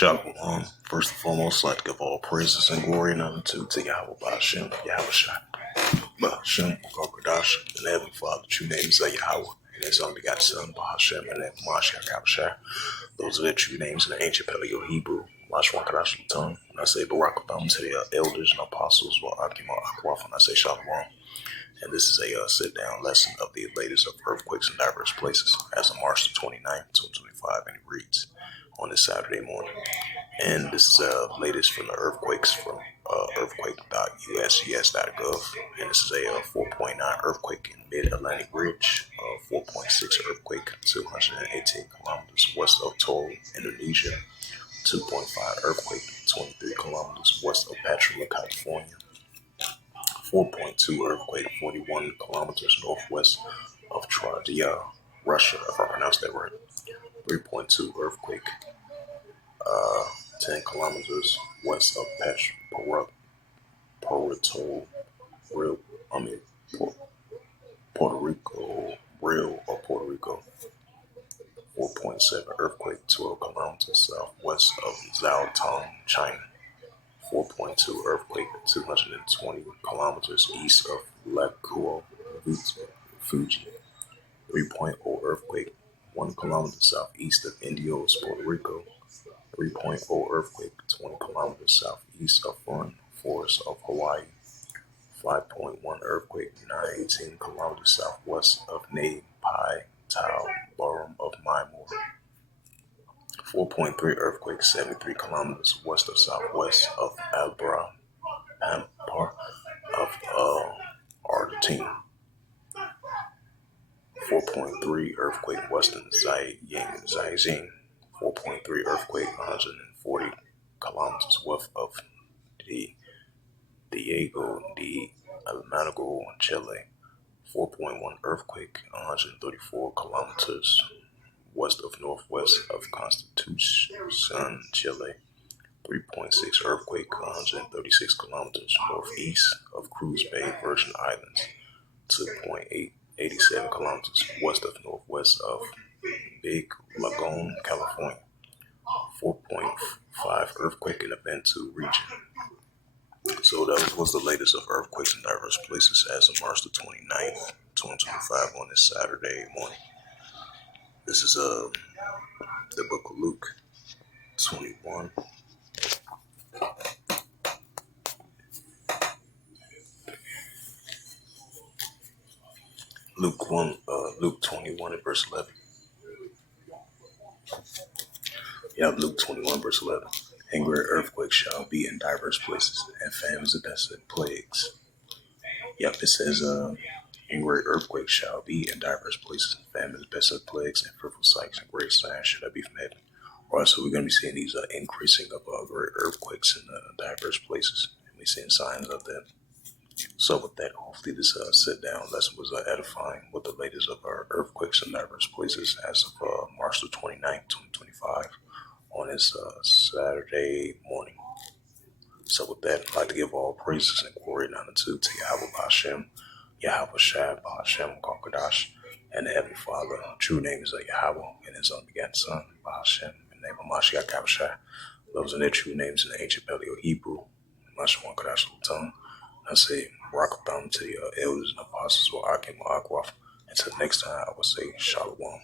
Shalom. First and foremost, I'd like to give all praises and glory and honor to Yahweh Ba'Shem, Yahweh Shai, Ba'Shem, Kokodash, and the Heavenly Father, true name is Yahweh, and His only begotten Son, Ba'Shem, and then Mashiach, Yahweh Shai. Those are the true names in the ancient Paleo Hebrew. Lashwan Kadash Luton. When I say Barak Abam to the elders and apostles, while Akima Akwaf, and I say Shalom. And this is a sit-down lesson of the latest of earthquakes in diverse places as of March the 29th, 2025, and it reads on this Saturday morning. And this is the latest from the earthquakes from earthquake.usgs.gov. And this is a 4.9 earthquake in mid-Atlantic Ridge, 4.6 earthquake 218 kilometers west of Toul, Indonesia, 2.5 earthquake 23 kilometers west of Petrola, California, 4.2 earthquake 41 kilometers northwest of Tradia, Russia, if I pronounced that right, 3.2 earthquake 10 kilometers west of Puerto Rico, 4.7 earthquake 12 kilometers southwest of Zhaotong, China, 4.2 earthquake 220 kilometers east of Lakuo, Fuji, 3.0 earthquake 1 kilometer southeast of Indios, Puerto Rico, 3.0 earthquake 20 kilometers southeast of Fern Forest of Hawaii, 5.1 earthquake 918 kilometers southwest of Nai Pai Tau Borough of Mymore, 4.3 earthquake 73 kilometers west of southwest of Albra Pampar of Argentina, 4.3 earthquake western Zhejiang, 4.3 earthquake 140 kilometers west of Diego de Almagro, Chile, 4.1 earthquake 134 kilometers west of northwest of Constitución, Chile, 3.6 earthquake 136 kilometers northeast of Cruz Bay, Virgin Islands, 2.87 kilometers west of northwest of Big Lagoon, California, 4.5 earthquake in the Bentu region. So that was the latest of earthquakes in diverse places as of March the 29th, 2025 on this Saturday morning. This is the book of Luke 21. Luke 21 and verse 11. You have Luke 21 verse 11. And great earthquakes shall be in diverse places, and famines and pestilent plagues. Yep, it says, and great earthquakes shall be in diverse places, and famines, pestilent plagues, and fearful sights and great signs should I be from heaven. Alright, so we're going to be seeing these increasing of great earthquakes in diverse places, and we're seeing signs of that. So with that, hopefully this sit-down lesson was edifying with the latest of our earthquakes in diverse places as of March the 29th, 2025 on this Saturday morning. So with that, I'd like to give all praises and glory and honor to Yahweh Ba'Shem, Yahweh Shai, Ba'Shem, Kokodash, and the Heavenly Father. True name is Yahweh, and His only begotten Son, Ba'Shem, in the name of Mashiach, Yahweh Shai. Those are their true names in the ancient Paleo Hebrew. Lashwan Kadash Luton. I say rock thumb to the elders and apostles or Akim Akwaf. Until next time, I will say Shalom.